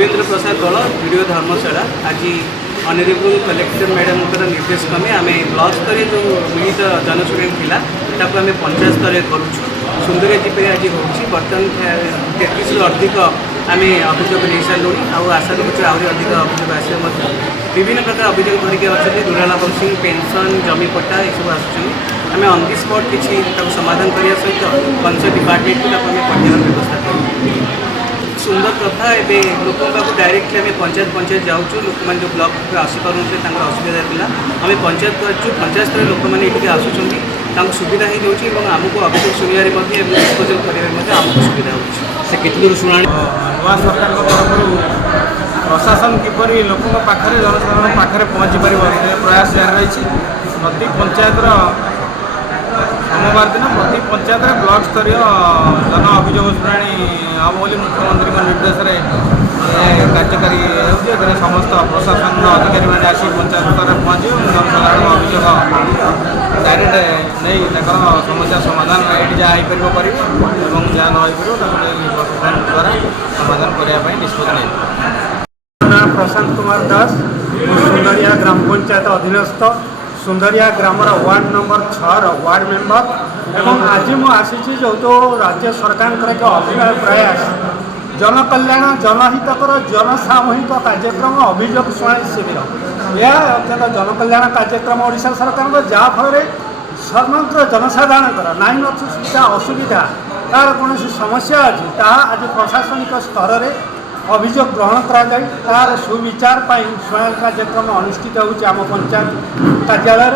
देवेंद्र प्रसाद दल वीडियो धर्मशाला आज honourable collector madam निर्देश क्रमे आम ब्लॉक स्तर जो मिलित जनसुनवाई थिला ताको आम पंचायत स्तर करुँ सुंदर जीपे आज होची बर्तमान 33 रु अधिक आम अभियोग नहीं सारूँ आशा रखुँ आहरी अधिक अभियोग आसे विभिन्न प्रकार अभियोग धरिक अच्छे रूराल हाउसिंग पेंशन जमी पट्टा ये सब आम ऑन दि स्पॉट किसी समाधान करने सहित पंचायत डिपार्टमेंट को पठाइबार व्यवस्था करूँ सुंदर कथा ए लोक डायरेक्टली आम पंचायत जाऊँ लोक मैंने जो ब्लॉक आसीपार असुविधा था आम पंचायत पंचायत स्तर लोक मैंने ये आसुँच सुविधा हो जाऊँगी आमको अभियोग शुणारे डिस्पोजल करमको सुविधा हो शुणा नवा सरकार तरफ प्रशासन किपर लोक पाखे जनसाधारण पाखे पहुँची पार प्रयास जारी रही प्रति पंचायत सोमवार दिन प्रति पंचायत ब्लॉक स्तरीय जन अभियोग शुणाणी हम बोली मुख्यमंत्री निर्देश में कार्यकारी होती समस्त प्रशासन अधिकारी मैंने आसी पंचायत स्तर में पहुँचे जनसाधारण अभियोग डायरेक्ट नहीं समस्या समाधान ये जहाँ हो पार जहाँ न प्रशासन द्वारा समाधान करने निष्पत्ति नहीं। प्रशांत कुमार दास सुंदरिया ग्राम पंचायत अधीनस्थ सुंदरिया ग्रामर वार्ड नंबर 6 वार्ड मेंबर एवं आज मुझे जो तो राज्य सरकार एक अभिनव प्रयास जनकल्याण जनहितकर जनसामूहिक कार्यक्रम अभियोग शुणाणी शिविर यह अत्यंत जनकल्याण कार्यक्रम ओडिशा सरकार जहाँफल समग्र जनसाधारण नाइन सुविधा असुविधा तार कौन समस्या अच्छी आज प्रशासनिक स्तर में अभियोग ग्रहण कराई तार सुविचार शुणाणी कार्यक्रम अनुष्ठित होम पंचायत कार्यालय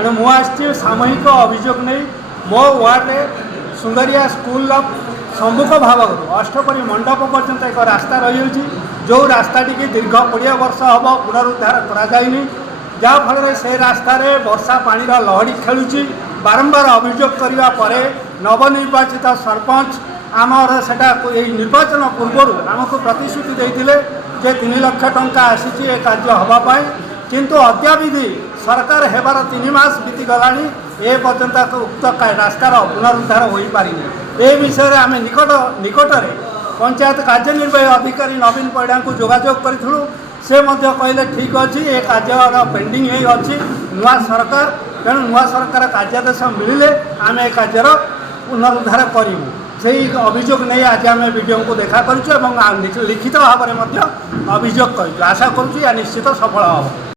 एणु मुझे सामूहिक अभियोग नहीं मो वार्ड सुंदरिया स्कूल सम्मुख भाग अष्टपरी मंडप पर्यंत एक रास्ता रही जो रास्ता टी दीर्घ 20 वर्ष हम पुनरुद्धार कराई जहाँफल से रास्तार वर्षा पानी लहड़ी खेलुची बारंबार अभियोग करने पर नवनिर्वाचित सरपंच आमर से निर्वाचन पूर्व आमको प्रतिश्रुति देते जे 3 लाख टंका आसी कार्य हाँपाई किंतु अद्यावधि सरकार हेबार 3 मास बीतीगला ए पर्यंत उक्त रास्तार पुनरुद्धार हो पारि ए विषय आम निकटर पंचायत कार्यनिर्वाही अधिकारी नवीन पैड़ा को जोगाजोग करूँ से कहले ठीक अच्छी ये कार्य पेंडिंग अच्छी नुआ सरकार तेणु नुआ सरकार कार्यादेश मिले आम ए कार्यर पुनरुद्धार करूँ से अभियोग नहीं आज आम वीडियो को देखा करूँ लिखित भाव में अभियोग कर आशा करूँ निश्चित सफल हम।